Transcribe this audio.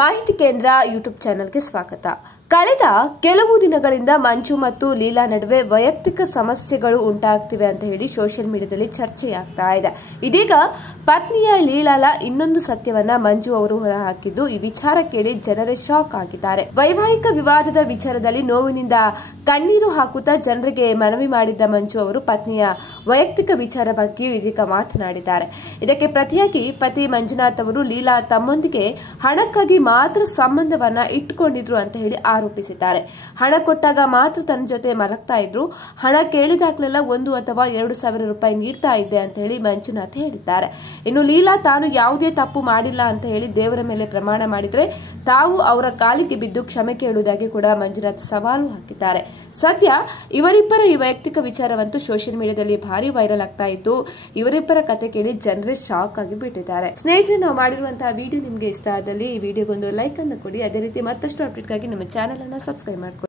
ಮಾಹಿತಿ ಕೇಂದ್ರ ಯೂಟ್ಯೂಬ್ ಚಾನೆಲ್ಗೆ ಸ್ವಾಗತ. ಕಳೆದ ಕೆಲವು ದಿನಗಳಿಂದ ಮಂಜು ಮತ್ತು ಲೀಲಾ ನಡುವೆ ವೈಯಕ್ತಿಕ ಸಮಸ್ಯೆಗಳು ಉಂಟಾಗ್ತಿವೆ ಅಂತ ಹೇಳಿ ಸೋಷಿಯಲ್ ಮೀಡಿಯಾದಲ್ಲಿ ಚರ್ಚೆಯಾಗ್ತಾ ಇದೆ. ಇದೀಗ ಪತ್ನಿಯ ಲೀಲಾಳ ಇನ್ನೊಂದು ಸತ್ಯವನ್ನ ಮಂಜು ಅವರು ಹೊರಹಾಕಿದ್ದು ಈ ವಿಚಾರ ಕೇಳಿ ಜನರೇ ಶಾಕ್ ಆಗಿದ್ದಾರೆ. ವೈವಾಹಿಕ ವಿವಾದದ ವಿಚಾರದಲ್ಲಿ ನೋವಿನಿಂದ ಕಣ್ಣೀರು ಹಾಕುತ್ತಾ ಜನರಿಗೆ ಮನವಿ ಮಾಡಿದ್ದ ಮಂಜು ಅವರು ಪತ್ನಿಯ ವೈಯಕ್ತಿಕ ವಿಚಾರ ಬಗ್ಗೆ ಇದೀಗ ಮಾತನಾಡಿದ್ದಾರೆ. ಇದಕ್ಕೆ ಪ್ರತಿಯಾಗಿ ಪತಿ ಮಂಜುನಾಥ್ ಅವರು ಲೀಲಾ ತಮ್ಮೊಂದಿಗೆ ಹಣಕ್ಕಾಗಿ ಮಾತ್ರ ಸಂಬಂಧವನ್ನ ಇಟ್ಟುಕೊಂಡಿದ್ರು ಅಂತ ಹೇಳಿ ಆರೋಪಿಸಿದ್ದಾರೆ. ಹಣ ಕೊಟ್ಟಾಗ ಮಾತ್ರ ತನ್ನ ಜೊತೆ ಮಲಗ್ತಾ ಇದ್ರು, ಹಣ ಕೇಳಿದಾಗಲೆಲ್ಲ 1 ಅಥವಾ 2 ಸಾವಿರ ರೂಪಾಯಿ ನೀಡ್ತಾ ಇದ್ದೆ ಅಂತ ಹೇಳಿ ಮಂಜುನಾಥ್ ಹೇಳಿದ್ದಾರೆ. ಇನ್ನು ಲೀಲಾ ತಾನು ಯಾವುದೇ ತಪ್ಪು ಮಾಡಿಲ್ಲ ಅಂತ ಹೇಳಿ ದೇವರ ಮೇಲೆ ಪ್ರಮಾಣ ಮಾಡಿದ್ರೆ ತಾವು ಅವರ ಕಾಲಿಗೆ ಬಿದ್ದು ಕ್ಷಮೆ ಕೇಳುವುದಾಗಿ ಕೂಡ ಮಂಜುನಾಥ್ ಸವಾಲು ಹಾಕಿದ್ದಾರೆ. ಸದ್ಯ ಇವರಿಬ್ಬರ ಈ ವೈಯಕ್ತಿಕ ವಿಚಾರವಂತೂ ಸೋಷಿಯಲ್ ಮೀಡಿಯಾದಲ್ಲಿ ಭಾರಿ ವೈರಲ್ ಆಗ್ತಾ ಇದ್ದು ಇವರಿಬ್ಬರ ಕತೆ ಕೇಳಿ ಜನರೇ ಶಾಕ್ ಆಗಿ ಬಿಟ್ಟಿದ್ದಾರೆ. ಸ್ನೇಹಿತರೆ, ನಾವು ಮಾಡಿರುವಂತಹ ವಿಡಿಯೋ ನಿಮಗೆ ಇಷ್ಟ ಆದಲ್ಲಿ ಈ ವಿಡಿಯೋಗೊಂದು ಲೈಕ್ ಅನ್ನು ಕೊಡಿ. ಅದೇ ರೀತಿ ಮತ್ತಷ್ಟು ಅಪ್ಡೇಟ್ಗಾಗಿ ನಮ್ಮ ಚಾನೆಲ್ ಅನ್ನು ಸಬ್ಸ್ಕ್ರೈಬ್ ಮಾಡ್ಕೊಳ್ಳಿ.